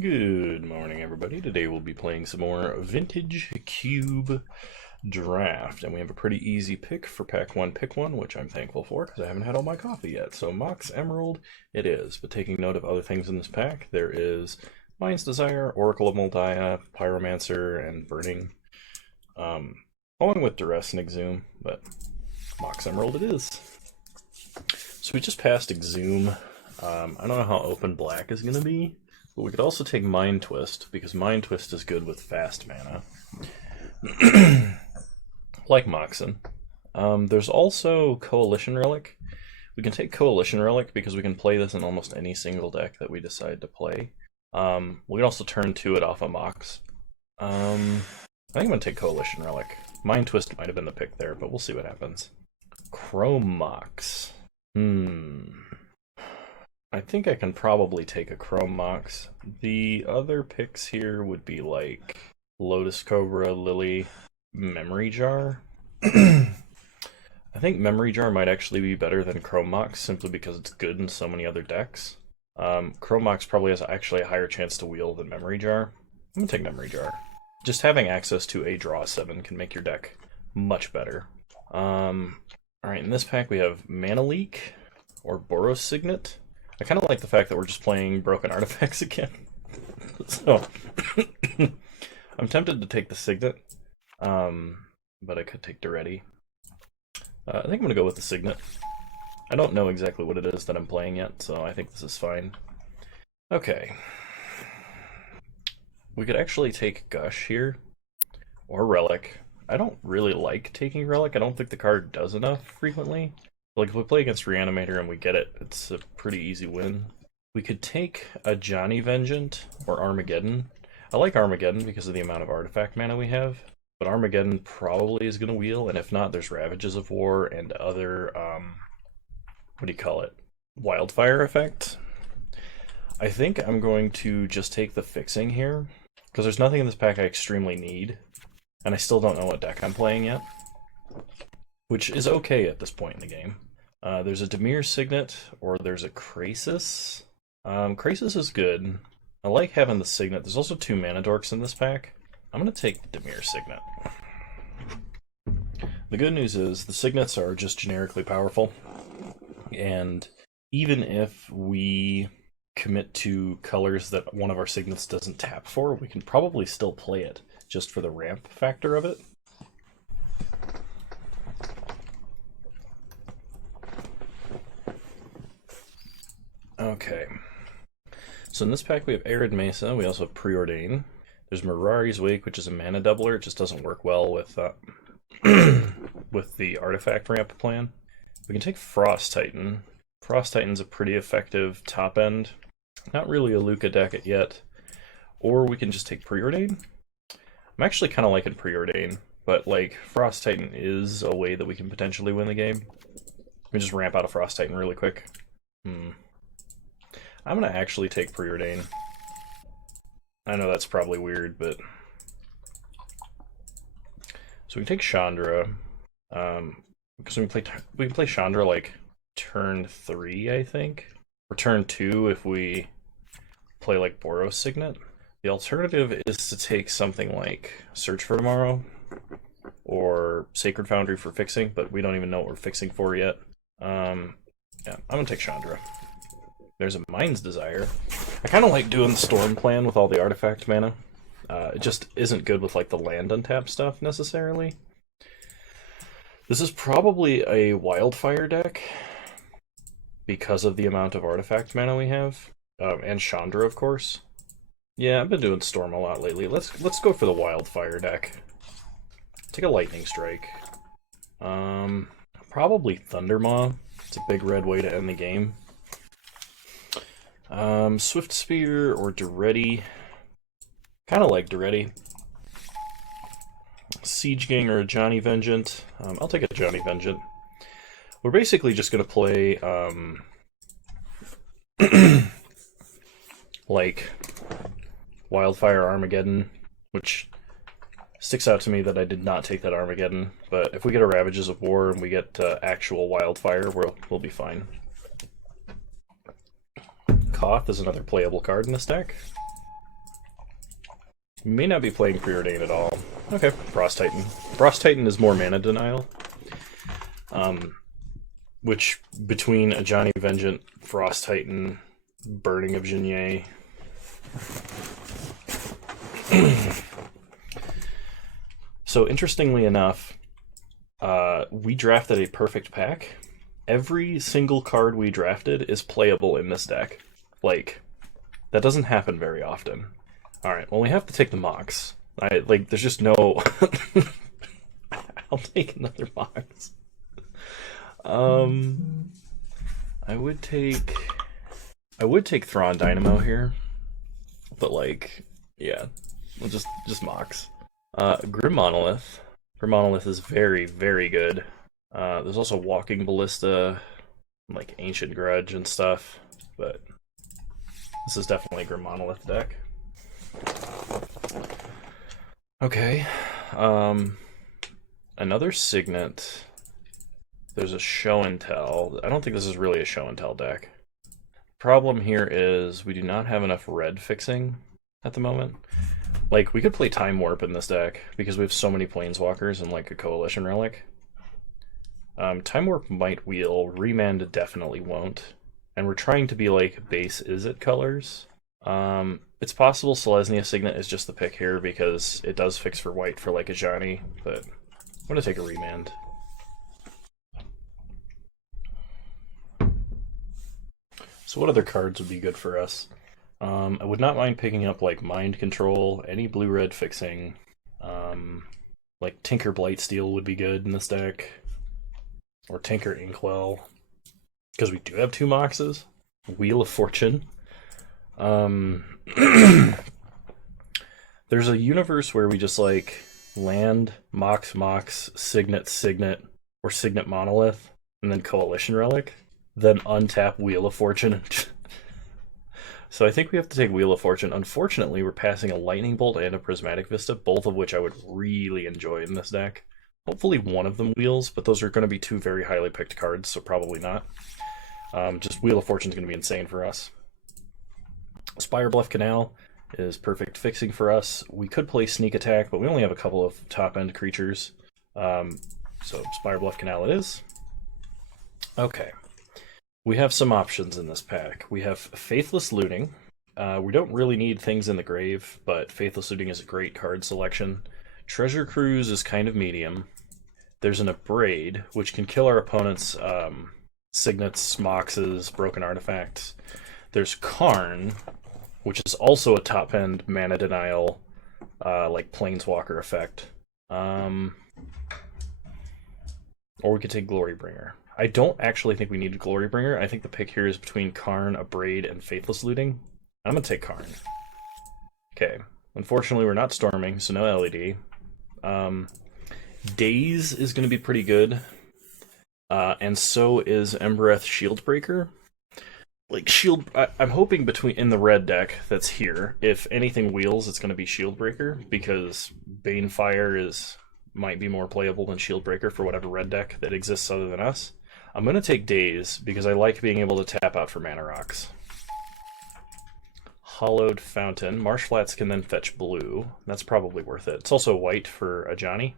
Good morning, everybody. Today we'll be playing some more Vintage Cube Draft, and we have a pretty easy pick for Pack 1, Pick 1, which I'm thankful for because I haven't had all my coffee yet. So Mox Emerald it is, but taking note of other things in this pack, there is Mind's Desire, Oracle of Moldiah, Pyromancer, and Burning, along with Duress and Exhume, but Mox Emerald it is. So we just passed Exhume. I don't know how open black is going to be. But we could also take Mind Twist, because Mind Twist is good with fast mana. Like Moxen. There's also Coalition Relic. We can take Coalition Relic because we can play this in almost any single deck that we decide to play. We can also turn 2 it off a Mox. I think I'm going to take Coalition Relic. Mind Twist might have been the pick there, but we'll see what happens. Chrome Mox. I think I can probably take a Chrome Mox. The other picks here would be like Lotus Cobra, Lily, Memory Jar. I think Memory Jar might actually be better than Chrome Mox simply because it's good in so many other decks. Chrome Mox probably has actually a higher chance to wheel than Memory Jar. I'm gonna take Memory Jar. Just having access to a draw 7 can make your deck much better. Alright, in this pack we have Mana Leak or Boros Signet. I kind of like the fact that we're just playing Broken Artifacts again. So, I'm tempted to take the Signet, but I could take Duretti. I think I'm going to go with the Signet. I don't know exactly what it is that I'm playing yet, so I think this is fine. Okay. We could actually take Gush here, or Relic. I don't really like taking Relic. I don't think the card does enough frequently. Like, if we play against Reanimator and we get it, it's a pretty easy win. We could take a Johnny Vengeant or Armageddon. I like Armageddon because of the amount of artifact mana we have, but Armageddon probably is going to wheel, and if not, there's Ravages of War and other, what do you call it, wildfire effects. I think I'm going to just take the Fixing here, because there's nothing in this pack I extremely need, and I still don't know what deck I'm playing yet. Which is okay at this point in the game. There's a Dimir Signet, or there's a Krasis. Krasis is good. I like having the Signet. There's also 2 Mana Dorks in this pack. I'm going to take the Dimir Signet. The good news is the Signets are just generically powerful. And even if we commit to colors that one of our Signets doesn't tap for, we can probably still play it, just for the ramp factor of it. Okay, so in this pack we have Arid Mesa, we also have Preordain. There's Mirari's Wake, which is a mana doubler. It just doesn't work well with with the artifact ramp plan. We can take Frost Titan. Frost Titan's a pretty effective top end. Not really a Luca deck yet. Or we can just take Preordain. I'm actually kind of liking Preordain, but like Frost Titan is a way that we can potentially win the game. We can just ramp out a Frost Titan really quick. I'm going to actually take Preordain. I know that's probably weird, but... So we can take Chandra. Because we can play Chandra like turn 3, I think. Or turn 2 if we play like Boros Signet. The alternative is to take something like Search for Tomorrow or Sacred Foundry for fixing, but we don't even know what we're fixing for yet. Yeah, I'm going to take Chandra. There's a Mind's Desire. I kind of like doing the Storm plan with all the artifact mana. It just isn't good with like the land untap stuff necessarily. This is probably a wildfire deck because of the amount of artifact mana we have, and Chandra, of course. Yeah, I've been doing Storm a lot lately. Let's go for the wildfire deck. Take a Lightning Strike. Probably Thundermaw. It's a big red way to end the game. Swift Spear or Duretti. Kind of like Duretti. Siege Gang or a Johnny Vengeant. I'll take a Johnny Vengeant. We're basically just going to play, like, Wildfire Armageddon, which sticks out to me that I did not take that Armageddon, but if we get a Ravages of War and we get actual Wildfire, we'll be fine. Koth is another playable card in this deck. We may not be playing Preordain at all. Okay, Frost Titan. Frost Titan is more mana denial. Which, between Ajani Vengeant, Frost Titan, Burning of Jinye... So, interestingly enough, we drafted a perfect pack. Every single card we drafted is playable in this deck. Like, that doesn't happen very often. Alright, well, we have to take the Mox. There's just no... I'll take another Mox. I would take Thrawn Dynamo here. But, like, yeah. We'll just Mox. Grim Monolith. Grim Monolith is very, very good. There's also Walking Ballista, like Ancient Grudge and stuff, but this is definitely a Grim Monolith deck. Okay, another Signet. There's a Show and Tell. I don't think this is really a Show and Tell deck. Problem here is we do not have enough red fixing at the moment. Like, we could play Time Warp in this deck because we have so many Planeswalkers and like a Coalition Relic. Time Warp might wheel, Remand definitely won't. And we're trying to be like base Izzet colors. It's possible Selesnya Signet is just the pick here because it does fix for white for like a Ajani, but I'm gonna take a Remand. So what other cards would be good for us? I would not mind picking up like Mind Control, any blue-red fixing. Like Tinker Blightsteel would be good in this deck. Or Tinker Inkwell. Because we do have 2 Moxes. Wheel of Fortune. There's a universe where we just like land, Mox, Signet, or Signet Monolith, and then Coalition Relic. Then untap Wheel of Fortune. So I think we have to take Wheel of Fortune. Unfortunately, we're passing a Lightning Bolt and a Prismatic Vista, both of which I would really enjoy in this deck. Hopefully one of them wheels, but those are going to be 2 very highly picked cards, so probably not. Just Wheel of Fortune is going to be insane for us. Spire Bluff Canal is perfect fixing for us. We could play Sneak Attack, but we only have a couple of top-end creatures. So Spire Bluff Canal it is. Okay. We have some options in this pack. We have Faithless Looting. We don't really need things in the grave, but Faithless Looting is a great card selection. Treasure Cruise is kind of medium. There's an Abrade, which can kill our opponent's Signets, Moxes, Broken Artifacts. There's Karn, which is also a top-end mana denial, like Planeswalker effect. Or we could take Glorybringer. I don't actually think we need Glorybringer. I think the pick here is between Karn, Abrade, and Faithless Looting. I'm going to take Karn. Okay. Unfortunately, we're not storming, so no LED. Daze is going to be pretty good. And so is Embereth Shieldbreaker. Like, I'm hoping in the red deck that's here, if anything wheels, it's going to be Shieldbreaker, because Banefire might be more playable than Shieldbreaker for whatever red deck that exists other than us. I'm going to take Daze, because I like being able to tap out for mana rocks. Hollowed Fountain. Marsh Flats can then fetch blue. That's probably worth it. It's also white for Ajani.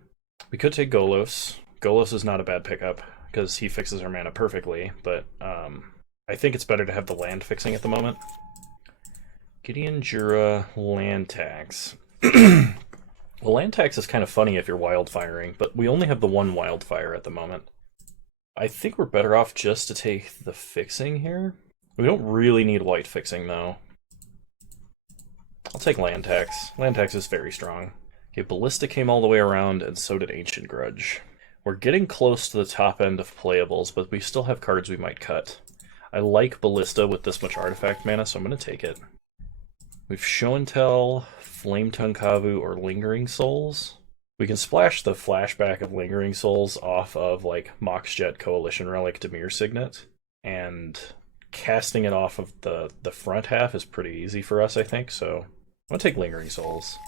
We could take Golos. Golos is not a bad pickup, because he fixes our mana perfectly, but I think it's better to have the land fixing at the moment. Gideon Jura land tax. The land tax is kind of funny if you're wildfiring, but we only have the 1 wildfire at the moment. I think we're better off just to take the fixing here. We don't really need white fixing, though. I'll take land tax. Land tax is very strong. Okay, Ballista came all the way around, and so did Ancient Grudge. We're getting close to the top end of playables, but we still have cards we might cut. I like Ballista with this much artifact mana, so I'm going to take it. We've Show and Tell, Flametongue Kavu, or Lingering Souls. We can splash the flashback of Lingering Souls off of like Moxjet, Coalition Relic, Dimir Signet, and casting it off of the front half is pretty easy for us, I think, so I'm going to take Lingering Souls.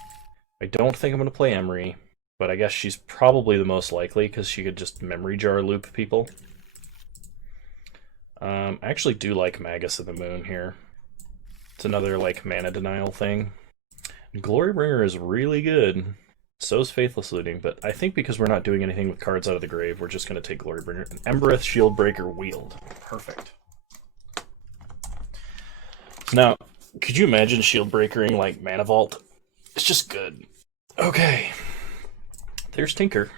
I don't think I'm going to play Emery, but I guess she's probably the most likely because she could just Memory Jar loop people. I actually do like Magus of the Moon here. It's another like mana denial thing. Glorybringer is really good. So is Faithless Looting, but I think because we're not doing anything with cards out of the grave, we're just going to take Glorybringer. An Embereth, Shieldbreaker, Wield. Perfect. So now, could you imagine Shieldbreakering like Mana Vault? It's just good. Okay. There's Tinker.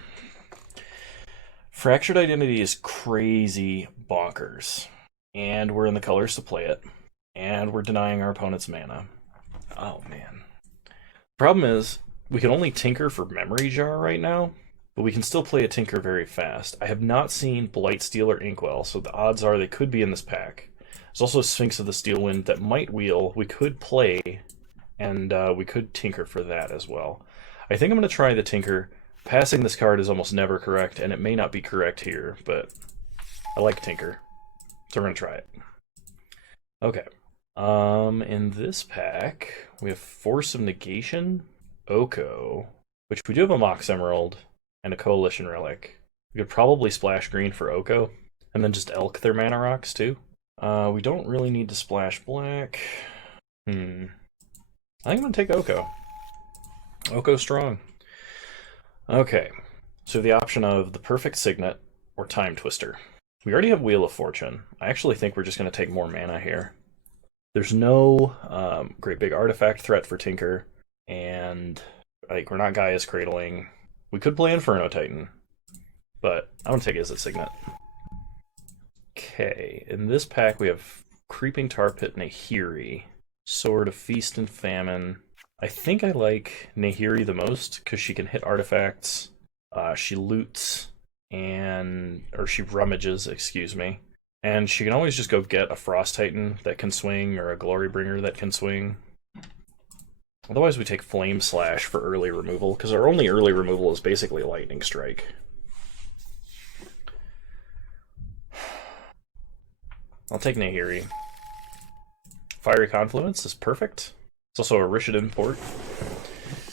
Fractured Identity is crazy bonkers. And we're in the colors to play it. And we're denying our opponent's mana. Oh, man. Problem is, we can only Tinker for Memory Jar right now, but we can still play a Tinker very fast. I have not seen Blightsteel or Inkwell, so the odds are they could be in this pack. There's also Sphinx of the Steelwind that might wheel. We could play, and we could Tinker for that as well. I think I'm going to try the Tinker. Passing this card is almost never correct, and it may not be correct here, but I like Tinker, so we're going to try it. Okay. In this pack, we have Force of Negation, Oko, which we do have a Mox Emerald, and a Coalition Relic. We could probably splash green for Oko, and then just Elk their Mana Rocks, too. We don't really need to splash black. I think I'm going to take Oko. Oko strong. Okay, so the option of the Perfect Signet or Time Twister. We already have Wheel of Fortune. I actually think we're just going to take more mana here. There's no great big artifact threat for Tinker, and like we're not Gaia's Cradling. We could play Inferno Titan, but I'm going to take Izzet Signet. Okay, in this pack we have Creeping Tar Pit Nahiri, Sword of Feast and Famine. I think I like Nahiri the most because she can hit artifacts, she loots, or she rummages, excuse me. And she can always just go get a Frost Titan that can swing or a Glorybringer that can swing. Otherwise we take Flame Slash for early removal, because our only early removal is basically Lightning Strike. I'll take Nahiri. Fiery Confluence is perfect. It's also a Rishadan Port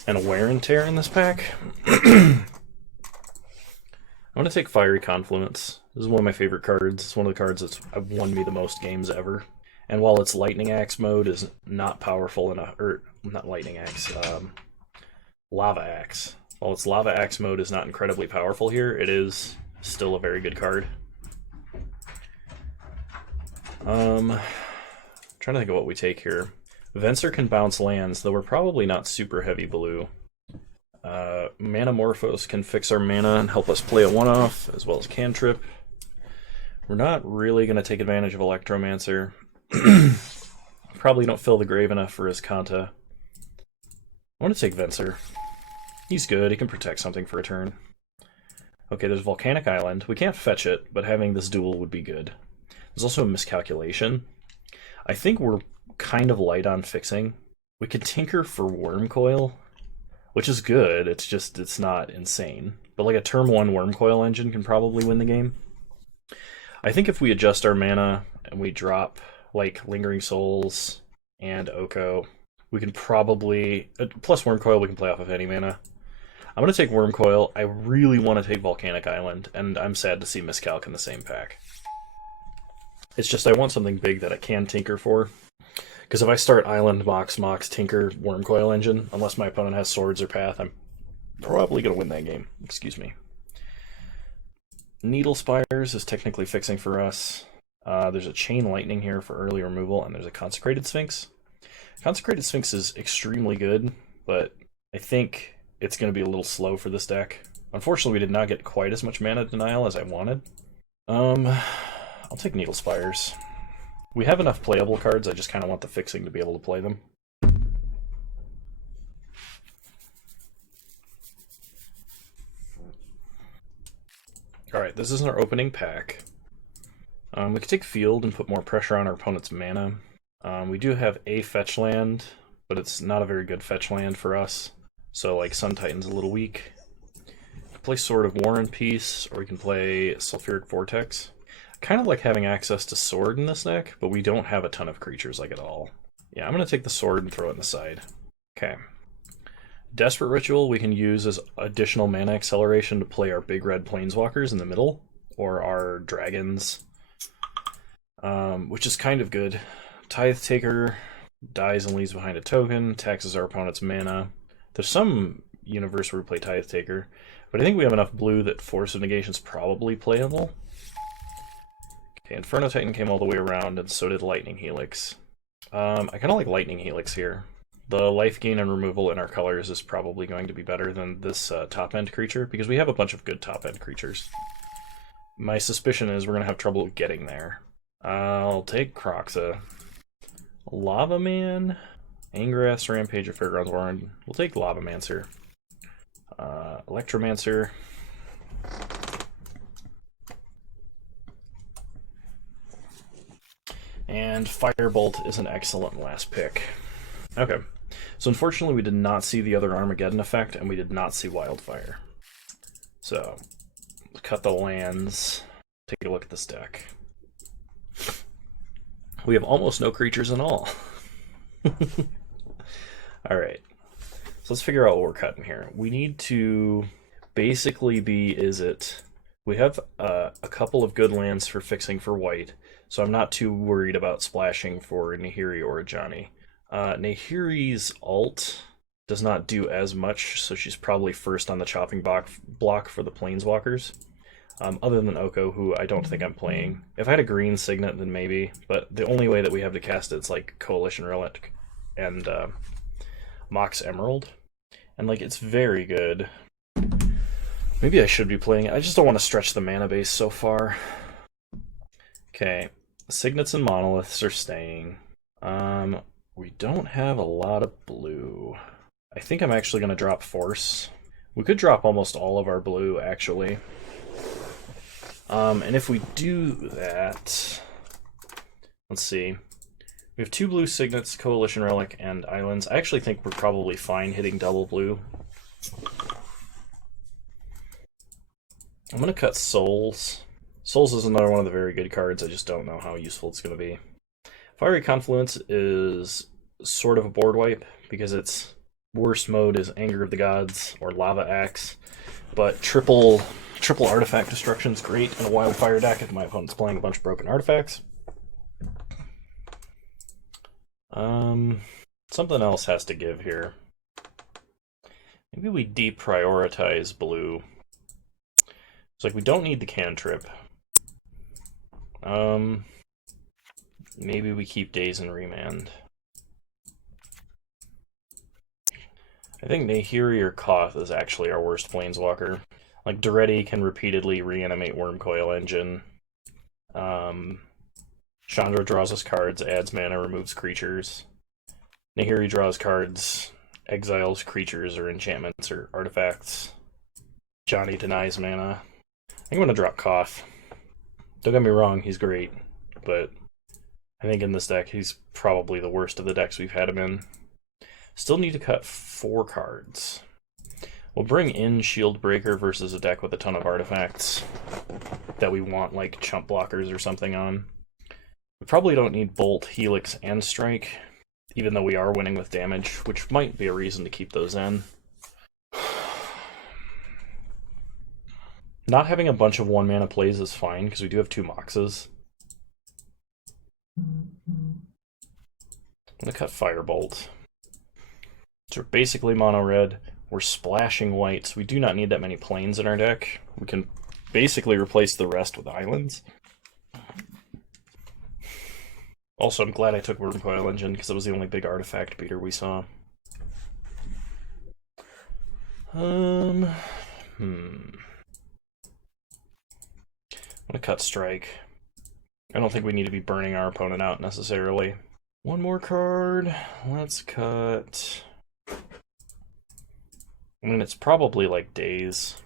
and a Wear and Tear in this pack. I'm going to take Fiery Confluence. This is one of my favorite cards. It's one of the cards that's won me the most games ever. And while its Lightning Axe mode is not powerful enough, or not Lightning Axe, Lava Axe. While its Lava Axe mode is not incredibly powerful here, it is still a very good card. Trying to think of what we take here. Venser can bounce lands, though we're probably not super heavy blue. Manamorphose can fix our mana and help us play a one-off, as well as Cantrip. We're not really going to take advantage of Electromancer. Probably don't fill the grave enough for his Kanta. I want to take Venser. He's good, he can protect something for a turn. Okay, there's Volcanic Island. We can't fetch it, but having this duel would be good. There's also a Miscalculation. I think we're kind of light on fixing. We could Tinker for Wormcoil, which is good, it's not insane. But like a turn 1 Wormcoil engine can probably win the game. I think if we adjust our mana and we drop like Lingering Souls and Oko, we can probably, plus Wormcoil we can play off of any mana. I'm going to take Wormcoil. I really want to take Volcanic Island, and I'm sad to see Miscalc in the same pack. It's just I want something big that I can Tinker for. Because if I start Island, Mox, Tinker, Wormcoil engine, unless my opponent has Swords or Path, I'm probably going to win that game. Excuse me. Needle Spires is technically fixing for us. There's a Chain Lightning here for early removal, and there's a Consecrated Sphinx. Consecrated Sphinx is extremely good, but I think it's going to be a little slow for this deck. Unfortunately, we did not get quite as much mana denial as I wanted. I'll take Needle Spires. We have enough playable cards, I just kind of want the fixing to be able to play them. Alright, this isn't our opening pack. We could take Field and put more pressure on our opponent's mana. We do have a fetch land, but it's not a very good fetch land for us. So like Sun Titan's a little weak. We can play Sword of War and Peace, or we can play Sulfuric Vortex. Kind of like having access to Sword in this deck, but we don't have a ton of creatures like at all. Yeah, I'm going to take the Sword and throw it in the side. Okay. Desperate Ritual we can use as additional mana acceleration to play our big red planeswalkers in the middle, or our dragons, which is kind of good. Tithe Taker, Dies and leaves behind a token, taxes our opponent's mana. There's some universe where we play Tithe Taker, but I think we have enough blue that Force of Negation's probably playable. Okay, Inferno Titan came all the way around, and so did Lightning Helix. I kind of like Lightning Helix here. The life gain and removal in our colors is probably going to be better than this top-end creature, because we have a bunch of good top-end creatures. My suspicion is we're going to have trouble getting there. I'll take Croxa. Lava Man, Angrath's Rampage, or Fairgrounds Warren. We'll take Lavamancer. Electromancer. And Firebolt is an excellent last pick. Okay, so unfortunately we did not see the other Armageddon effect, and we did not see Wildfire. So, cut the lands, take a look at this deck. We have almost no creatures in all. Alright, so let's figure out what we're cutting here. We need to basically be, we have a couple of good lands for fixing for white, so I'm not too worried about splashing for Nahiri or Ajani. Nahiri's ult does not do as much, so she's probably first on the chopping block for the Planeswalkers. Other than Oko, who I don't think I'm playing. If I had a green Signet, then maybe, but the only way that we have to cast it's like Coalition Relic and Mox Emerald. And like, it's very good. Maybe I should be playing it. I just don't want to stretch the mana base so far. Okay, Signets and Monoliths are staying. We don't have a lot of blue. I think I'm actually going to drop Force. We could drop almost all of our blue, actually. And if we do that, let's see. We have 2 blue Signets, Coalition Relic, and Islands. I actually think we're probably fine hitting double blue. I'm going to cut Souls. Souls is another one of the very good cards. I just don't know how useful it's going to be. Fiery Confluence is sort of a board wipe, because its worst mode is Anger of the Gods or Lava Axe, but triple artifact destruction is great in a Wildfire deck if my opponent's playing a bunch of broken artifacts. Something else has to give here. Maybe we deprioritize blue. It's like we don't need the cantrip. Maybe we keep Daze and Remand. I think Nahiri or Koth is actually our worst Planeswalker. Like, Duretti can repeatedly reanimate Wormcoil Engine. Chandra draws us cards, adds mana, removes creatures. Nahiri draws cards, exiles creatures or enchantments or artifacts. Johnny denies mana. I think I'm going to drop Koth. Don't get me wrong, he's great, but I think in this deck he's probably the worst of the decks we've had him in. Still need to cut 4 cards. We'll bring in Shieldbreaker versus a deck with a ton of artifacts that we want, like chump blockers or something on. We probably don't need Bolt, Helix, and Strike, even though we are winning with damage, which might be a reason to keep those in. Not having a bunch of 1-mana plays is fine, because we do have 2 Moxes. I'm going to cut Firebolt. So we're basically mono-red. We're splashing white, so we do not need that many planes in our deck. We can basically replace the rest with islands. Also, I'm glad I took Wormcoil Engine, because it was the only big artifact beater we saw. I'm gonna cut Strike. I don't think we need to be burning our opponent out necessarily. One more card. Let's cut... I mean, it's probably like Daze.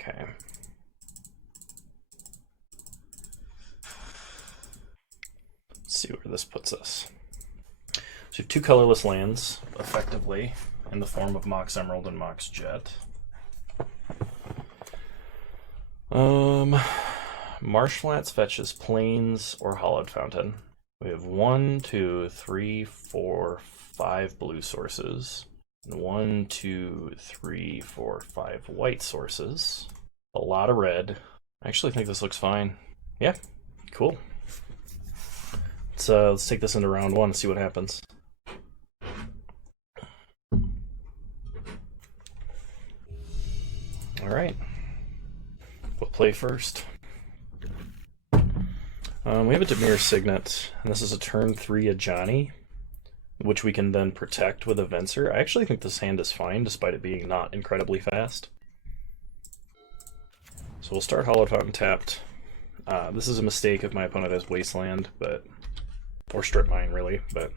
Okay. Let's see where this puts us. So we have 2 colorless lands, effectively, in the form of Mox Emerald and Mox Jet. Marshflats fetches Plains or Hollowed Fountain. We have 1, 2, 3, 4, 5 blue sources. And 1, 2, 3, 4, 5 white sources. A lot of red. I actually think this looks fine. Yeah, cool. Let's take this into round one and see what happens. Alright. We'll play first. We have a Dimir Signet, and this is a turn 3 Ajani, which we can then protect with a Venser. I actually think this hand is fine, despite it being not incredibly fast. So we'll start Hollow Fountain tapped. This is a mistake if my opponent has Wasteland, or Strip Mine, really, but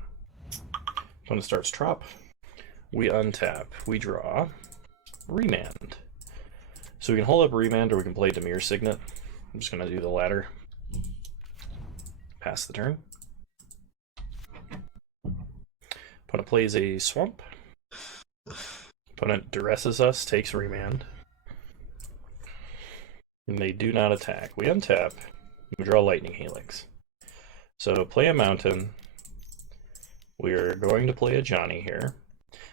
opponent starts Trop. We untap. We draw. Remand. So we can hold up Remand, or we can play Dimir Signet. I'm just going to do the latter. Pass the turn. Opponent plays a Swamp. Opponent duresses us, takes Remand. And they do not attack. We untap. We draw Lightning Helix. So play a Mountain. We're going to play a Johnny here.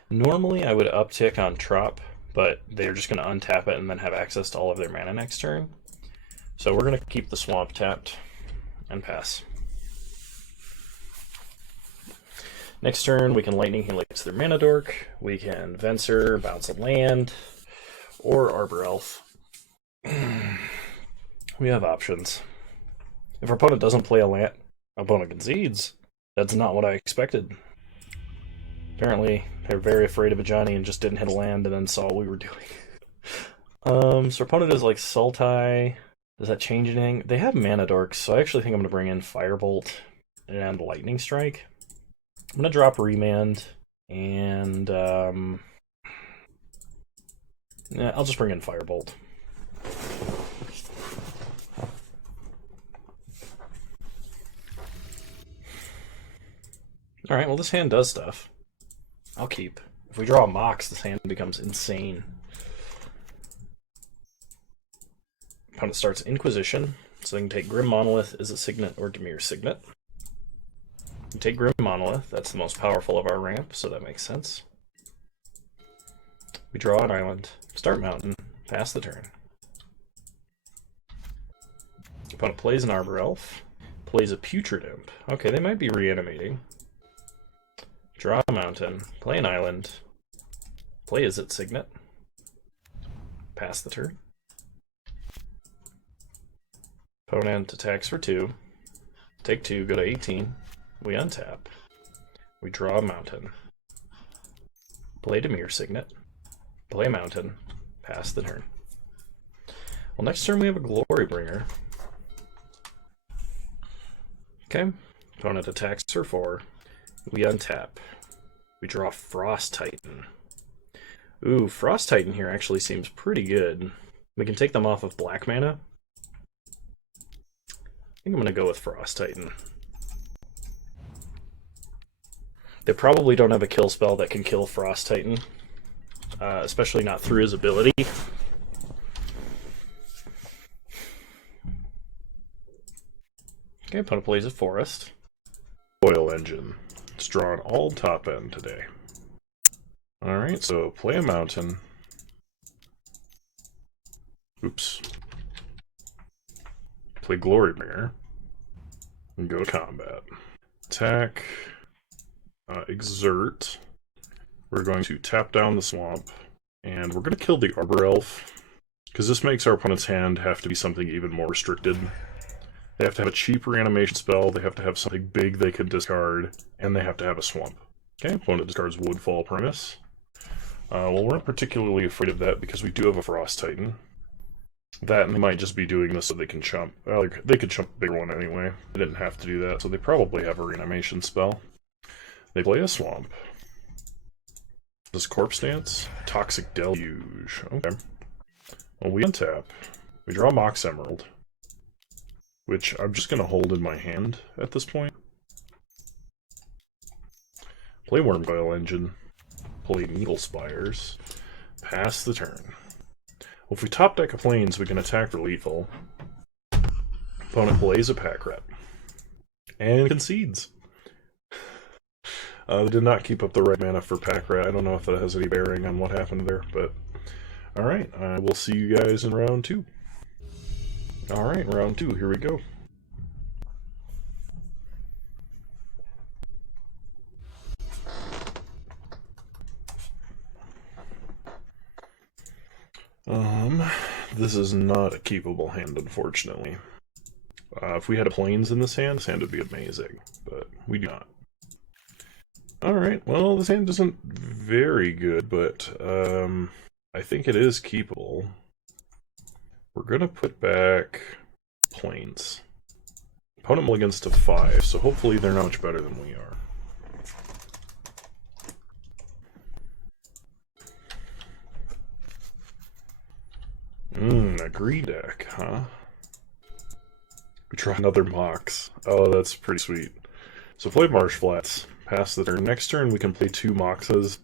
Normally I would uptick on Trop, but they're just going to untap it and then have access to all of their mana next turn. So we're going to keep the Swamp tapped and pass. Next turn, we can Lightning Helix their Mana Dork, we can Venser, bounce a land, or Arbor Elf. We have options. If our opponent doesn't play a land, our opponent concedes. That's not what I expected. Apparently, they're very afraid of a Johnny and just didn't hit a land and then saw what we were doing. So our opponent is like Sultai. Does that change anything? They have Mana Dorks, so I actually think I'm going to bring in Firebolt and Lightning Strike. I'm going to drop Remand, and yeah, I'll just bring in Firebolt. Alright, well this hand does stuff. I'll keep. If we draw a Mox, this hand becomes insane. Opponent starts Inquisition, so they can take Grim Monolith, Is it Signet, or Dimir Signet. We take Grim Monolith, that's the most powerful of our ramp, so that makes sense. We draw an island, start Mountain, pass the turn. Opponent plays an Arbor Elf, plays a Putrid Imp. Okay, they might be reanimating. Draw a Mountain, play an island, play Is it Signet, pass the turn. Opponent attacks for 2, take 2, go to 18. We untap. We draw a Mountain. Play Dimir Signet. Play a Mountain. Pass the turn. Well, next turn we have a Glorybringer. Okay. Opponent attacks for 4. We untap. We draw Frost Titan. Ooh, Frost Titan here actually seems pretty good. We can take them off of black mana. I think I'm going to go with Frost Titan. They probably don't have a kill spell that can kill Frost Titan, especially not through his ability. Okay, opponent plays a Forest. Oil Engine. It's drawn all top end today. Alright, so play a Mountain. Oops. Play Glorybringer. And go to combat. Attack. Exert. We're going to tap down the Swamp, and we're going to kill the Arbor Elf, because this makes our opponent's hand have to be something even more restricted. They have to have a cheap reanimation spell, they have to have something big they could discard, and they have to have a Swamp. Okay, opponent discards Woodfall Primus. Well, we're not particularly afraid of that because we do have a Frost Titan. That, and they might just be doing this so they can chump. They could chump a bigger one anyway. They didn't have to do that, so they probably have a reanimation spell. They play a Swamp. Does Corpse Dance? Toxic Deluge. Okay. Well, we untap. We draw Mox Emerald, which I'm just going to hold in my hand at this point. Play Wormcoil Engine. Play Needle Spires. Pass the turn. Well, if we top deck a Plains, we can attack for lethal. Opponent plays a Pack Rat. And concedes. They did not keep up the right mana for Pack Rat. I don't know if that has any bearing on what happened there, but alright, we'll see you guys in round 2. Alright, round 2, here we go. This is not a keepable hand, unfortunately. If we had a plains in this hand would be amazing, but we do not. Alright, well, this hand isn't very good, but I think it is keepable. We're gonna put back plains. Opponent mulligans to 5, so hopefully they're not much better than we are. A green deck, huh? We draw another Mox. Oh, that's pretty sweet. So play Marsh Flats. Pass the turn. Next turn we can play 2 Moxas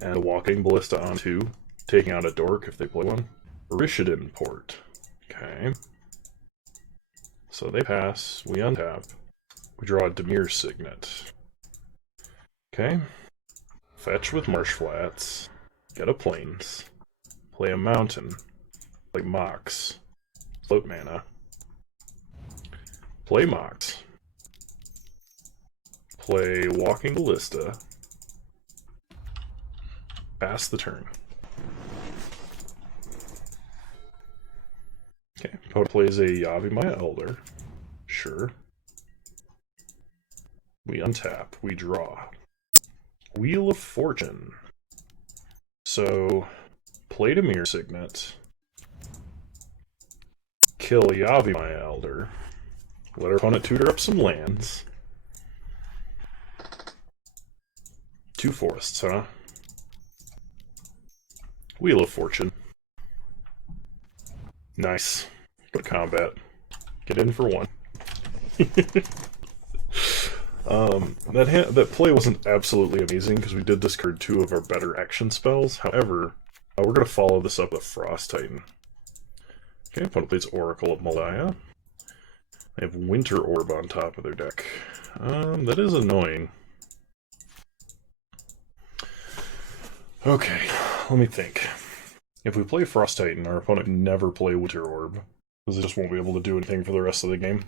and a Walking Ballista on 2, taking out a Dork if they play one. Rishidan Port. Okay. So they pass, we untap. We draw a Demir Signet. Okay. Fetch with Marsh Flats. Get a Plains. Play a Mountain. Play Mox. Float mana. Play Mox. Play Walking Ballista. Pass the turn. Okay, opponent plays a Yavimaya Elder. Sure. We untap. We draw. Wheel of Fortune. So, play Demir Signet. Kill Yavimaya Elder. Let our opponent tutor up some lands. 2 forests, huh? Wheel of Fortune. Nice. Go to combat. Get in for 1. That play wasn't absolutely amazing because we did discard 2 of our better action spells. However, we're going to follow this up with Frost Titan. Okay, opponent plays Oracle of Malaya. They have Winter Orb on top of their deck. That is annoying. Okay, let me think. If we play Frost Titan, our opponent can never play Winter Orb, because they just won't be able to do anything for the rest of the game.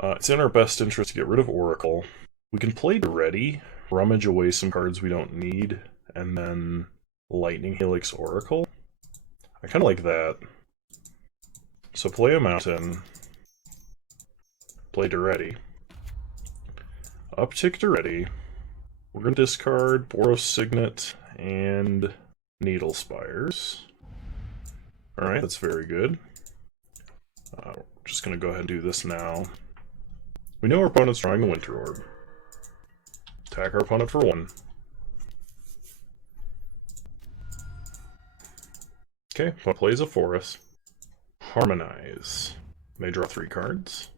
It's in our best interest to get rid of Oracle. We can play Ready, rummage away some cards we don't need, and then Lightning Helix Oracle. I kind of like that. So play a Mountain. Play Duretti. Uptick Duretti. We're going to discard Boros Signet and Needle Spires. Alright, that's very good. We're just going to go ahead and do this now. We know our opponent's drawing the Winter Orb. Attack our opponent for 1. Okay, opponent plays a Forest. Harmonize. They draw 3 cards.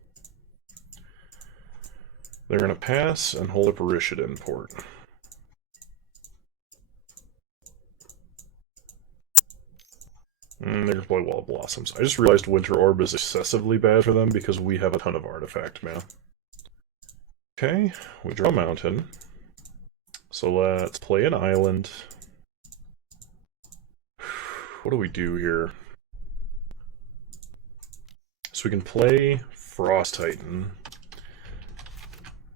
They're going to pass and hold up Rishidan Port. They're going to play Wall of Blossoms. I just realized Winter Orb is excessively bad for them because we have a ton of artifact mana. Okay, we draw a Mountain. So let's play an Island. What do we do here? So we can play Frost Titan.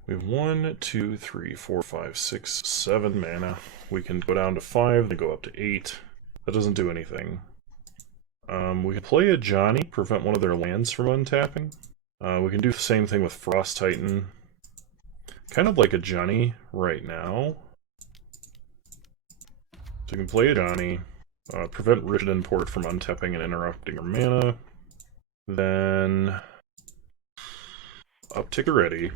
We have 1, 2, 3, 4, 5, 6, 7 mana. We can go down to 5, then go up to 8. That doesn't do anything. We can play a Johnny, prevent one of their lands from untapping. We can do the same thing with Frost Titan. Kind of like a Johnny right now. So we can play a Johnny, prevent Rishidan Port from untapping and interrupting our mana. Then uptick Ready.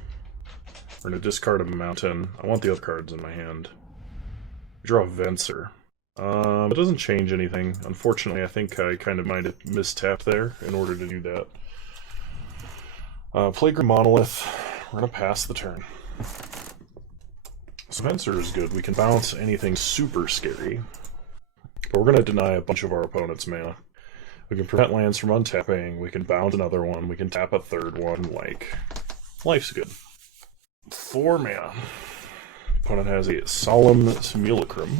We're going to discard a Mountain. I want the other cards in my hand. We draw a Venser. It doesn't change anything. Unfortunately, I think I kind of might have mistapped there in order to do that. Play Grim Monolith. We're going to pass the turn. So Venser is good. We can bounce anything super scary. But we're going to deny a bunch of our opponent's mana. We can prevent lands from untapping. We can bounce another one. We can tap a third one. Like, life's good. 4 mana. Opponent has a Solemn Simulacrum.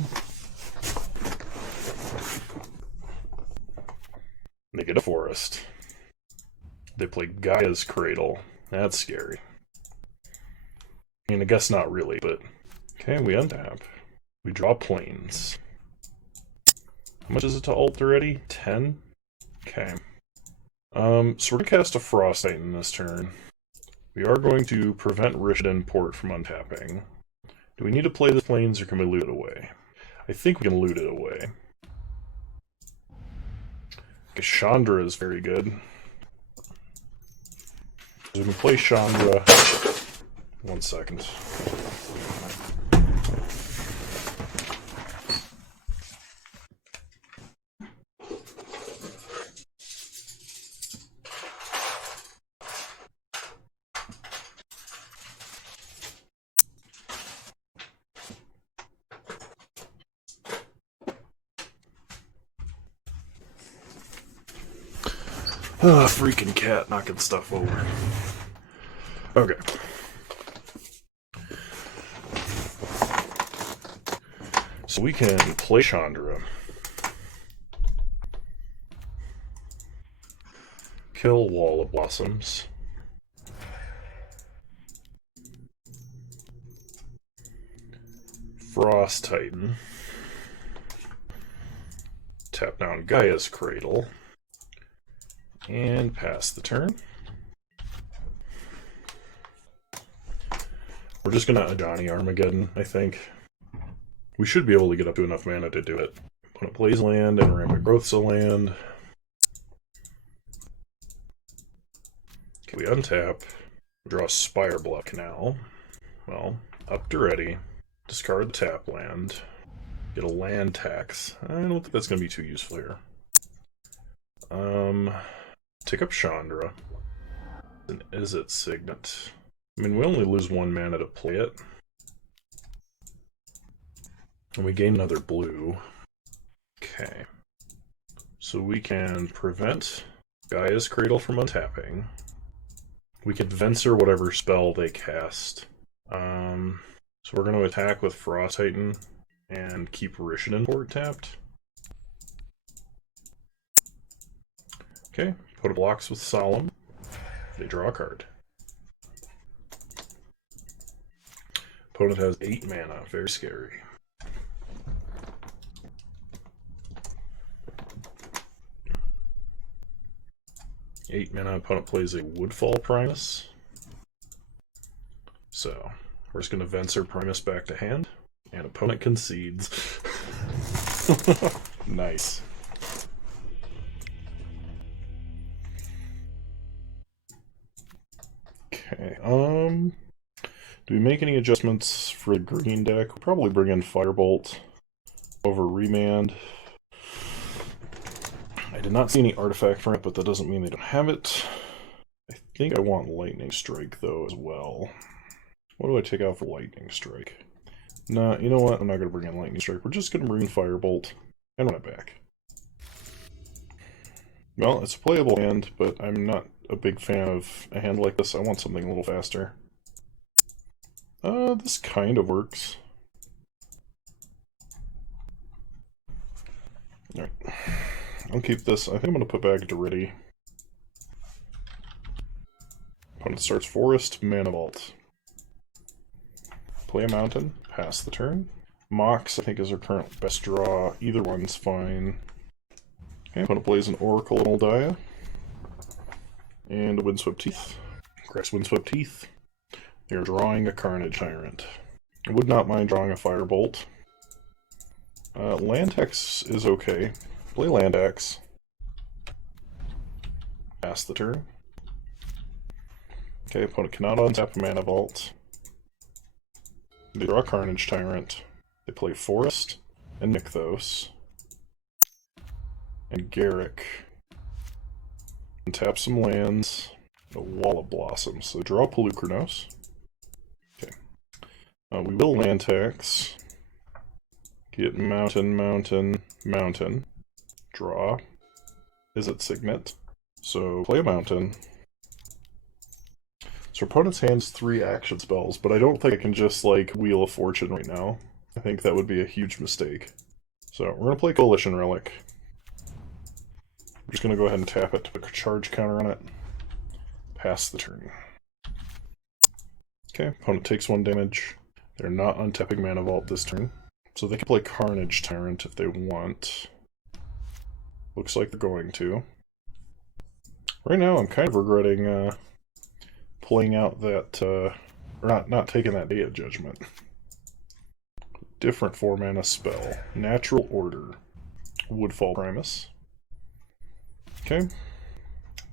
They get a Forest. They play Gaia's Cradle. That's scary. I mean, I guess not really, but... Okay, we untap. We draw Plains. How much is it to ult already? 10? Okay. So we're going to cast a Frost Titan this turn. We are going to prevent Rishadan Port from untapping. Do we need to play the planes, or can we loot it away? I think we can loot it away. Okay, Chandra is very good. We can play Chandra. 1 second. Ah, freaking cat knocking stuff over. Okay. So we can play Chandra. Kill Wall of Blossoms. Frost Titan. Tap down Gaia's Cradle. And pass the turn. We're just gonna Adani Armageddon, I think. We should be able to get up to enough mana to do it. Opponent plays land, and Rampant Growth's a land. Okay, we untap. Draw Spirebluff Canal. Well, up to ready. Discard the tap land. Get a land tax. I don't think that's gonna be too useful here. Take up Chandra. And is it Signet? I mean, we only lose 1 mana to play it. And we gain another blue. Okay. So we can prevent Gaia's Cradle from untapping. We can Venser whatever spell they cast. So we're going to attack with Frost Titan and keep Rishadan Port tapped. Okay, put a blocks with Solemn. They draw a card. Opponent has 8 mana, very scary. Eight mana, opponent plays a Woodfall Primus. So, we're just going to Venser Primus back to hand, and opponent concedes. Nice. Okay, do we make any adjustments for the green deck? We'll probably bring in Firebolt over Remand. I did not see any artifact for it, but that doesn't mean they don't have it. I think I want Lightning Strike, though, as well. What do I take out for Lightning Strike? Nah, you know what? I'm not going to bring in Lightning Strike. We're just going to bring in Firebolt and run it back. Well, it's a playable hand, but I'm not a big fan of a hand like this. I want something a little faster. This kind of works. Alright. I'll keep this. I think I'm going to put back Doriti. Opponent starts Forest, Mana Vault. Play a Mountain, pass the turn. Mox, I think, is our current best draw. Either one's fine. Okay, opponent plays an Oracle and Moldiah. And a Windswept Teeth. Grass Windswept Teeth. They're drawing a Carnage Tyrant. I would not mind drawing a Firebolt. Land Tax is okay. Play Land Axe. Pass the turn. Okay, opponent cannot untap a Mana Vault. They draw a Carnage Tyrant. They play Forest and Nykthos. And Garruk. And tap some lands. A Wall of Blossoms. So draw Polukranos. Okay. We will land tax. Get Mountain, Mountain, Mountain. Draw. Is it Signet? So play a Mountain. So opponent's hand's 3 action spells, but I don't think I can just, like, Wheel of Fortune right now. I think that would be a huge mistake. So we're going to play Coalition Relic. I'm just going to go ahead and tap it to put a charge counter on it. Pass the turn. Okay, opponent takes 1 damage. They're not untapping Mana Vault this turn. So they can play Carnage Tyrant if they want. Looks like they're going to. Right now, I'm kind of regretting playing out that, or not taking that Day of Judgment. Different 4-mana spell. Natural Order. Woodfall Primus. Okay.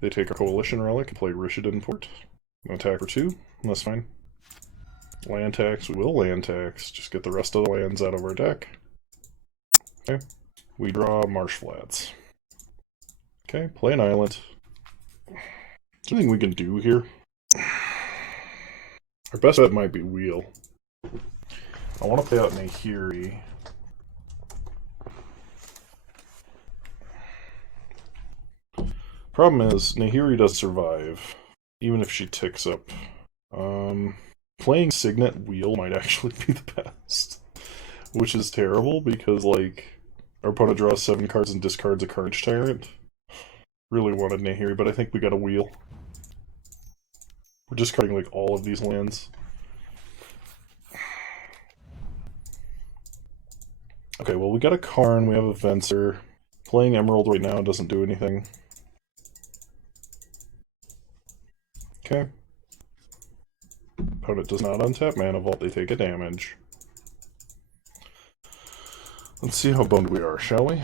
They take a Coalition Relic and play Rishadan Port. Attack for 2. That's fine. Land tax. We will land tax. Just get the rest of the lands out of our deck. Okay. We draw Marsh Flats. Okay, play an island. Is there anything we can do here? Our best bet might be Wheel. I want to play out Nahiri. Problem is, Nahiri doesn't survive, even if she ticks up. Playing Signet Wheel might actually be the best. Which is terrible, because, like, our opponent draws 7 cards and discards a Carnage Tyrant. Really wanted Nahiri, but I think we got a Wheel. We're discarding, like, all of these lands. Okay, well, we got a Karn, we have a Venser. Playing Emerald right now doesn't do anything. Okay. Opponent does not untap Mana Vault, they take a damage. Let's see how boned we are, shall we?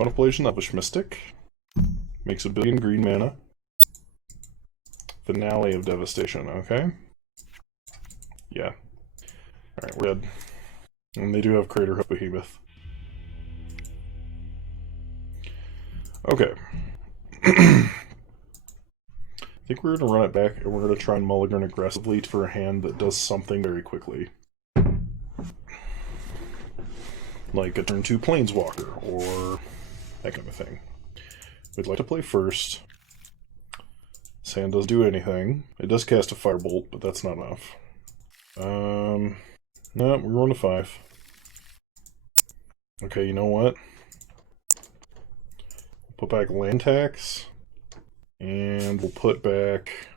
Opponent plays an Elvish Mystic. Makes a billion green mana. Finale of Devastation, okay? Yeah. Alright, we're dead. And they do have Crater Hoof Behemoth. Okay. I think we're going to run it back, and we're going to try and mulligan aggressively for a hand that does something very quickly. Like a turn 2 Planeswalker, or that kind of thing. We'd like to play first. This hand doesn't do anything. It does cast a Firebolt, but that's not enough. No, we're going to 5. Okay, you know what? Put back land tax, and we'll put back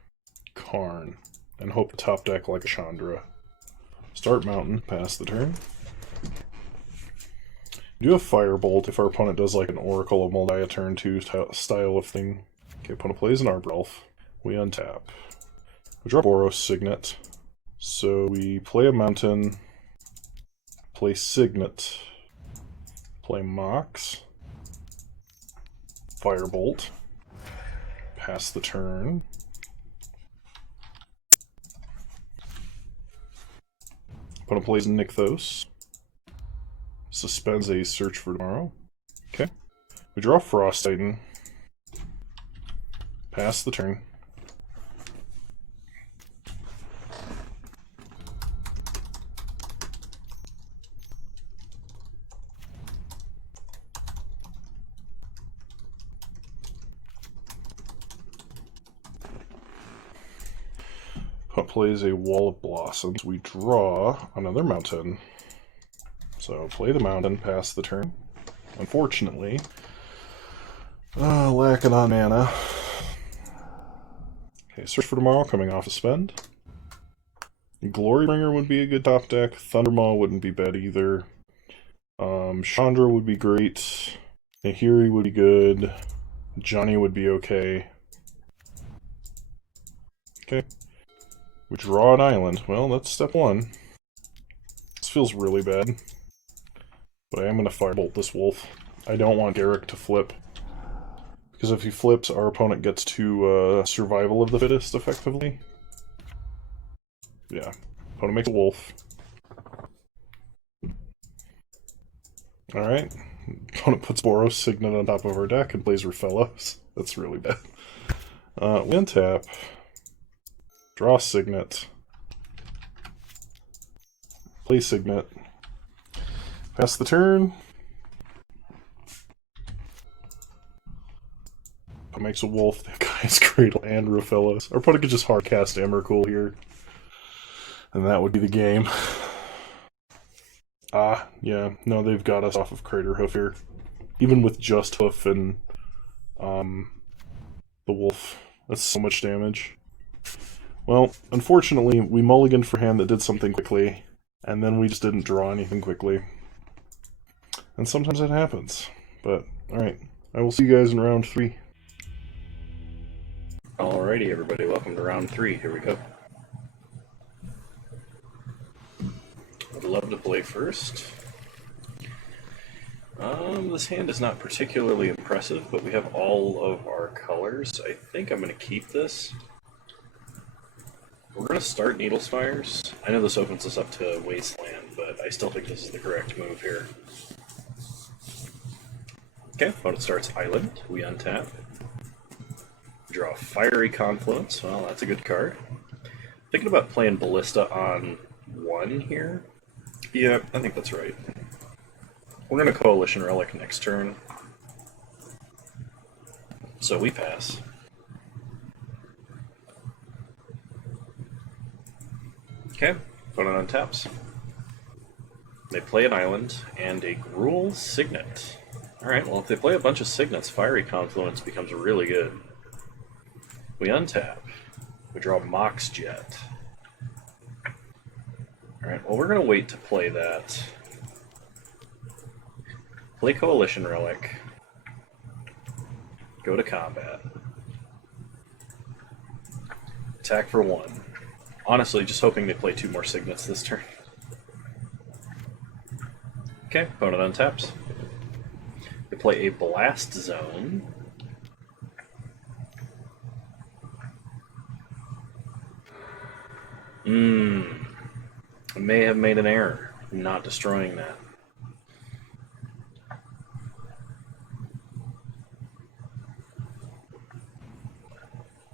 Karn, and hope to top deck like a Chandra. Start Mountain, pass the turn. We do have Firebolt if our opponent does like an Oracle of Moldiah turn 2 style of thing. Okay, opponent plays an Arbor Elf. We untap. We draw Boros Signet. So we play a Mountain, play Signet, play Mox, Firebolt, pass the turn. Opponent plays Nykthos. Suspends a Search for Tomorrow. Okay. We draw Frost Titan. Pass the turn. Plays a Wall of Blossoms. We draw another Mountain. So play the Mountain, pass the turn. Unfortunately, lacking on mana. Okay, Search for Tomorrow coming off a spend. Glorybringer would be a good top deck. Thundermaw wouldn't be bad either. Chandra would be great. Nahiri would be good. Johnny would be okay. Okay. We draw an island. Well, that's step 1. This feels really bad. But I am going to Firebolt this wolf. I don't want Garrick to flip. Because if he flips, our opponent gets to Survival of the Fittest, effectively. Yeah. Opponent makes a wolf. Alright. Opponent puts Boros Signet on top of our deck and plays Rafellos. That's really bad. We untap. Draw Signet. Play Signet. Pass the turn. makes a wolf. That guy's Cradle and Raphaelis. Our opponent could just hard cast Emrakul here. And that would be the game. Yeah. No, they've got us off of Crater Hoof here. Even with just Hoof and the wolf. That's so much damage. Well, unfortunately, we mulliganed for hand that did something quickly, and then we just didn't draw anything quickly. And sometimes that happens. But, alright. I will see you guys in round 3. Alrighty, everybody, welcome to round 3. Here we go. Would love to play first. This hand is not particularly impressive, but we have all of our colors. I think I'm going to keep this. We're going to start Needlespires. I know this opens us up to Wasteland, but I still think this is the correct move here. Okay, opponent starts Island. We untap. Draw Fiery Confluence. Well, that's a good card. Thinking about playing Ballista on 1 here. Yeah, I think that's right. We're going to Coalition Relic next turn. So we pass. Okay, opponent untaps. They play an island and a Gruul Signet. Alright, well if they play a bunch of Signets, Fiery Confluence becomes really good. We untap. We draw Mox Jet. Alright, well we're going to wait to play that. Play Coalition Relic. Go to combat. Attack for 1. Honestly, just hoping they play 2 more Signets this turn. Okay, opponent untaps. They play a Blast Zone. I may have made an error in not destroying that.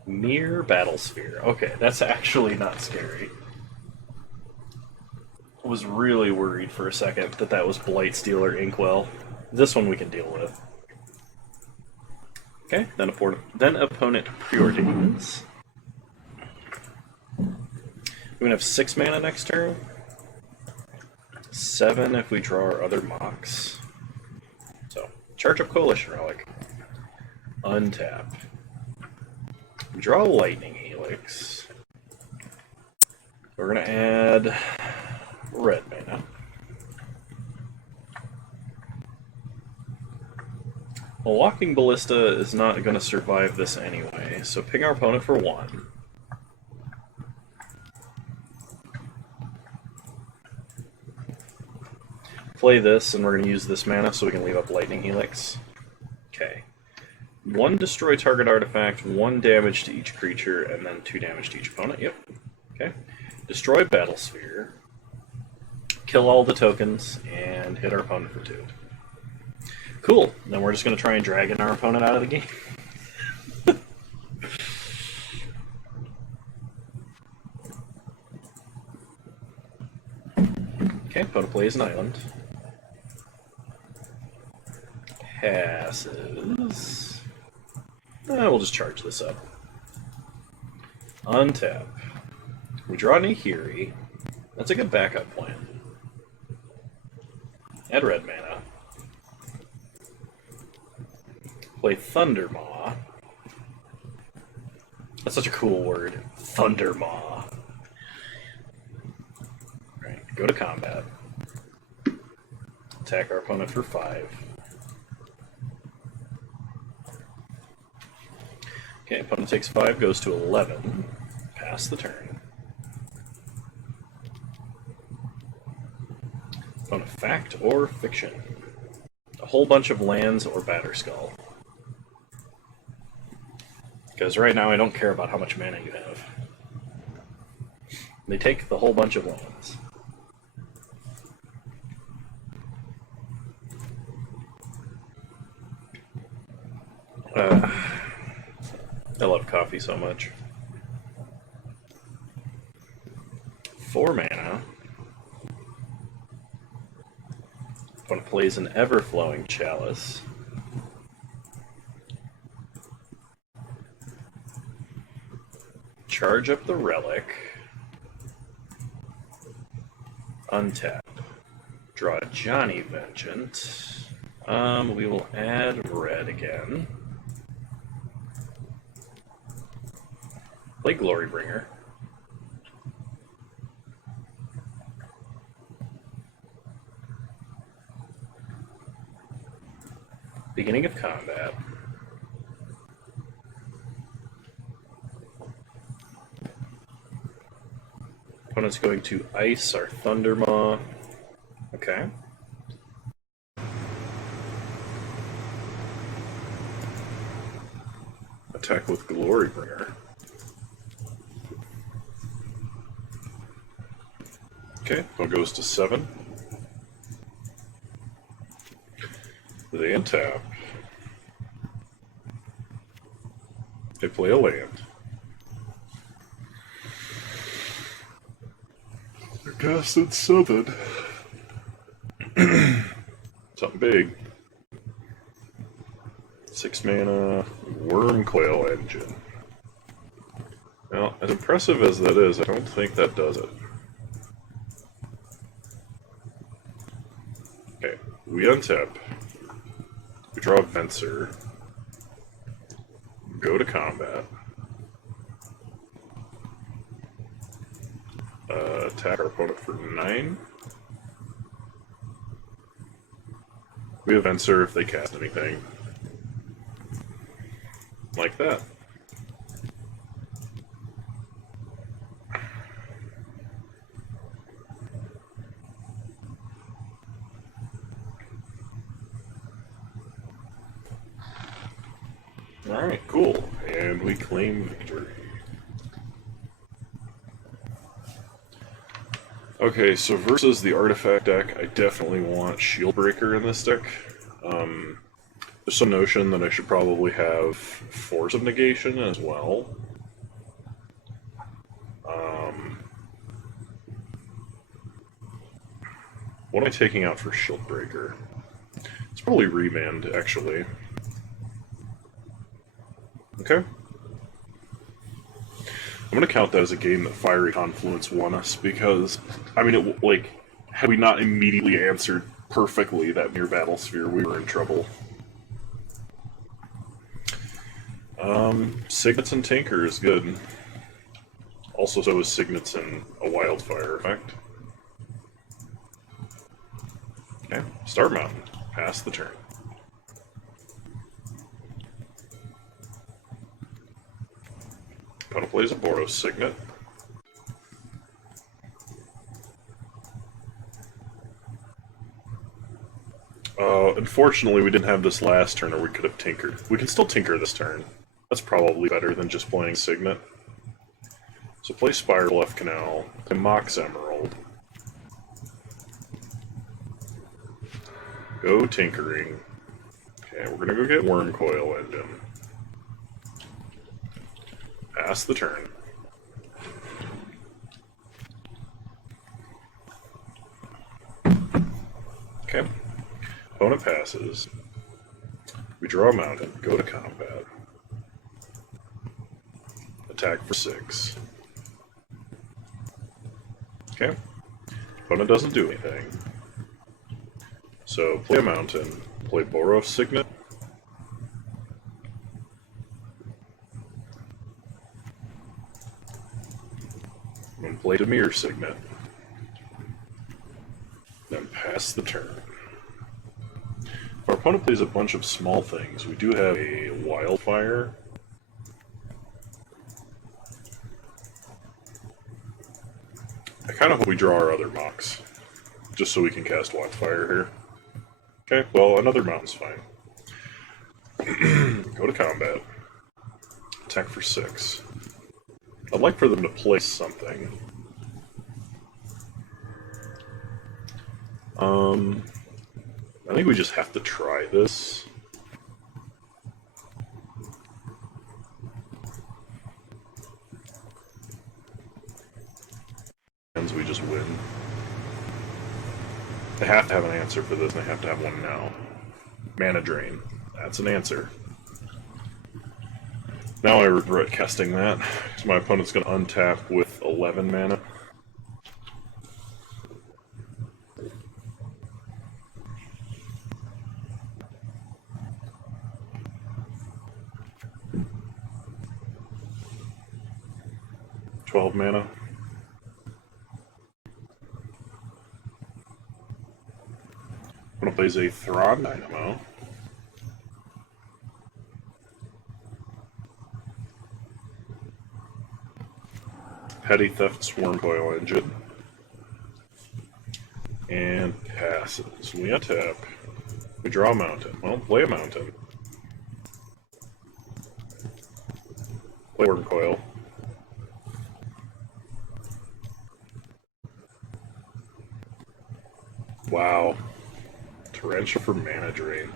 Mere Battlesphere. Okay, that's actually not scary. I was really worried for a second that that was Blightsteel or Inkwell. This one we can deal with. Okay, then opponent preordains. We're going to have 6 mana next turn. 7 if we draw our other Mox. So, charge up Coalition Relic. Untap. Draw Lightning Helix. We're going to add red mana. Well, Walking Ballista is not going to survive this anyway, so ping our opponent for 1. Play this, and we're going to use this mana so we can leave up Lightning Helix. Okay. 1 destroy target artifact, 1 damage to each creature, and then 2 damage to each opponent. Yep. Okay. Destroy Battlesphere. Kill all the tokens, and hit our opponent for 2. Cool. Then we're just going to try and drag in our opponent out of the game. Okay, opponent plays an island. Passes. We'll just charge this up. Untap. We draw Nahiri. That's a good backup plan. Add red mana. Play Thundermaw. That's such a cool word. Thundermaw. Right, go to combat. Attack our opponent for 5. Okay, opponent takes 5, goes to 11. Pass the turn. Opponent fact or fiction. A whole bunch of lands or Batterskull. Because right now I don't care about how much mana you have. They take the whole bunch of lands. I love coffee so much. 4 mana. Opponent plays an Everflowing Chalice. Charge up the relic. Untap. Draw Johnny Vengeance. We will add red again. Play Glorybringer. Beginning of combat. Opponent's going to ice our Thundermaw. Okay. Attack with Glorybringer. Okay, one goes to 7. They untap. They play a land. They're casted 7. Something big. 6 mana Wormcoil Engine. Now, as impressive as that is, I don't think that does it. Okay, we untap. We draw a Venser. Go to combat. Attack our opponent for 9. We have Venser if they cast anything. Like that. Alright, cool. And we claim victory. Okay, so versus the artifact deck, I definitely want Shieldbreaker in this deck. There's some notion that I should probably have Force of Negation as well. What am I taking out for Shieldbreaker? It's probably Remand, actually. Okay. I'm going to count that as a game that Fiery Confluence won us, because, I mean, had we not immediately answered perfectly that Mirror Battle Sphere, we were in trouble. Signets and Tinker is good. Also, so is Signets and a Wildfire effect. Okay, Star Mountain. Pass the turn. Opponent plays a Boros Signet. Unfortunately, we didn't have this last turn, or we could have tinkered. We can still tinker this turn. That's probably better than just playing Signet. So play Spiral Left Canal, play Mox Emerald. Go tinkering. Okay, we're gonna go get Wormcoil Engine. Pass the turn. Okay. Opponent passes. We draw a mountain, go to combat. Attack for 6. Okay. Opponent doesn't do anything. So play a mountain, play Boros Signet. And play Dimir Signet. Then pass the turn. If our opponent plays a bunch of small things, we do have a Wildfire. I kind of hope we draw our other Mox, just so we can cast Wildfire here. Okay, well, another mountain's fine. Go to combat. Attack for 6. I'd like for them to play something. I think we just have to try this. And we just win. They have to have an answer for this, and they have to have one now. Mana Drain. That's an answer. Now I regret casting that, because my opponent's going to untap with 11 mana. $12 mana. I'm going to place a Thron Dynamo. Petty Theft Swarm Coil Engine. And passes. We untap. We draw a mountain. Well, play a mountain. Play Worm Coil. Wow. Tarantula for mana drain.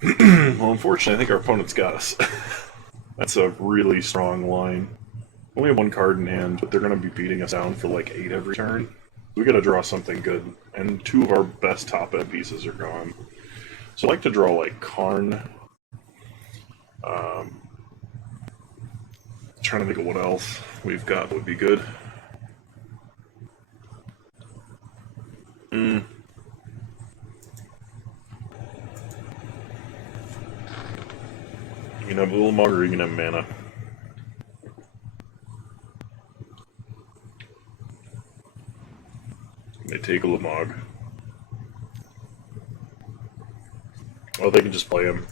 Well, unfortunately, I think our opponent's got us. That's a really strong line. Only have one card in hand, but they're going to be beating us down for like 8 every turn. We got to draw something good, and 2 of our best top-end pieces are gone. So I like to draw like Karn. Trying to think of what else we've got that would be good. You can have a little mug or you can have mana. They take a little mug. Oh, they can just play him.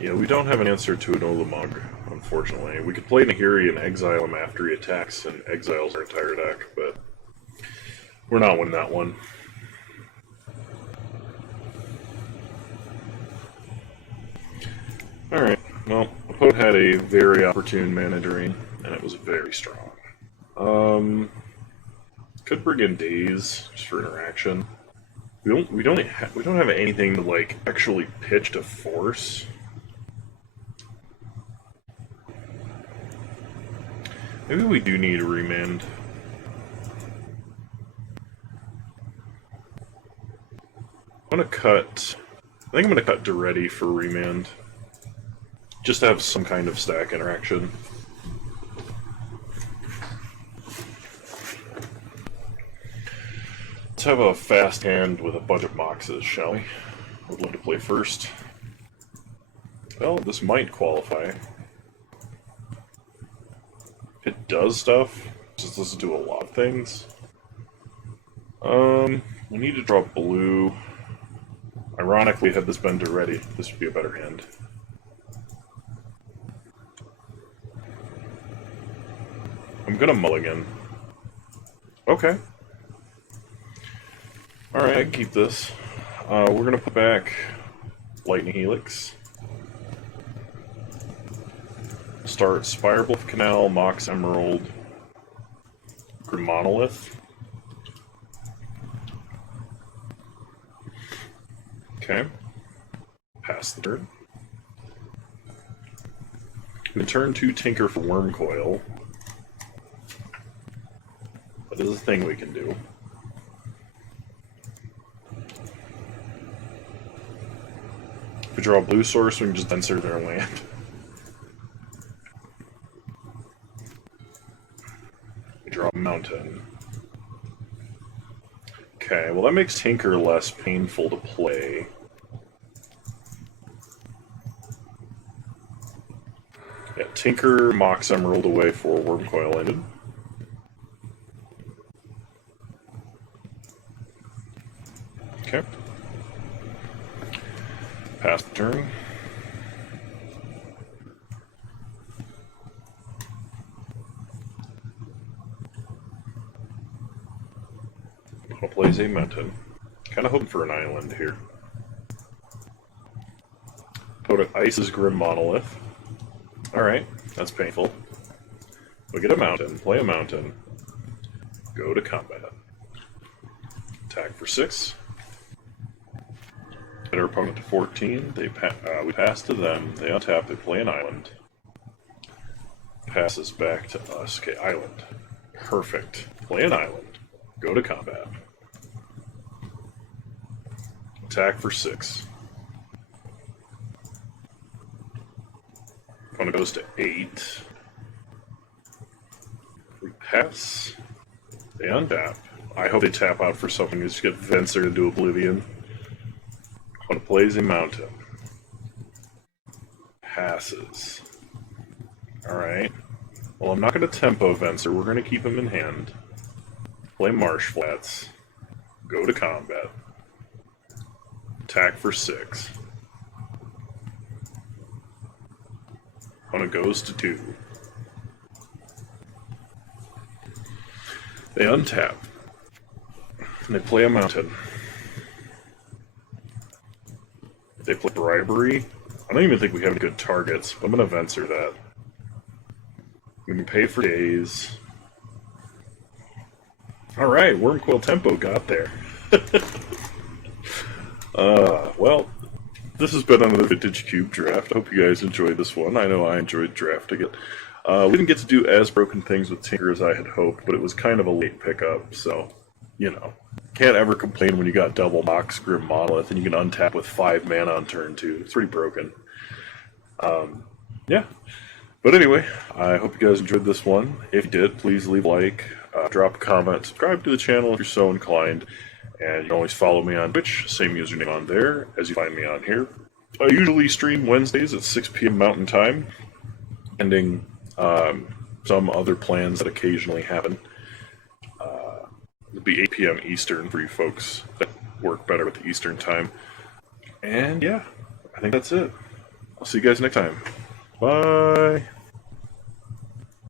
Yeah, we don't have an answer to an Ulamog, unfortunately. We could play Nahiri and exile him after he attacks and exiles our entire deck, but we're not winning that one. Alright, well, opponent had a very opportune mana drain, and it was very strong. Could bring in Daze just for interaction. We don't have anything to like actually pitch to force. Maybe we do need a remand. I think I'm gonna cut Duretti for remand. Just to have some kind of stack interaction. Let's have a fast hand with a bunch of boxes, shall we? I would love to play first. Well, this might qualify. It does stuff, just doesn't do a lot of things. We need to draw blue. Ironically, had this been Duretti, this would be a better hand. I'm gonna mulligan. Okay. Alright, I can keep this. We're gonna put back Lightning Helix. Start Spirebluff Canal, Mox Emerald, Grim Monolith. Okay. Pass the turn. We turn to Tinker for Worm Coil. That is a thing we can do. If we draw a blue source, we can just enter their land. We draw a mountain. Okay, well that makes Tinker less painful to play. Yeah, Tinker, Mox Emerald away for Worm Coil ended. Okay. Pass the turn. I'll play a mountain. Kind of hoping for an island here. Opponent ices Grim Monolith. Alright, that's painful. We get a mountain, play a mountain, go to combat. Attack for 6. Hit our opponent to 14. We pass to them. They untap. They play an island. Passes back to us. Okay, island. Perfect. Play an island. Go to combat. Attack for 6. Kano goes to 8. We pass. They untap. I hope they tap out for something. Just get Venser to do Oblivion. Kano plays a mountain. Passes. Alright. Well, I'm not going to tempo Venser. We're going to keep him in hand. Play Marsh Flats. Go to combat. Attack for 6. Kano goes to 2. They untap. And they play a mountain. They play Bribery. I don't even think we have any good targets, but I'm going to Venser that. We can pay for days. Alright, Wormcoil Tempo got there. Well, this has been another Vintage Cube draft. I hope you guys enjoyed this one. I know I enjoyed drafting it. We didn't get to do as broken things with Tinker as I had hoped, but it was kind of a late pickup, so, you know. Can't ever complain when you got double Mox Grim Monolith and you can untap with 5 mana on turn 2. It's pretty broken. Yeah. But anyway, I hope you guys enjoyed this one. If you did, please leave a like, drop a comment, subscribe to the channel if you're so inclined, and you can always follow me on Twitch, same username on there as you find me on here. I usually stream Wednesdays at 6 p.m. Mountain Time, pending some other plans that occasionally happen. It'll be 8 p.m. Eastern for you folks that work better with the Eastern time. And yeah, I think that's it. I'll see you guys next time. Bye!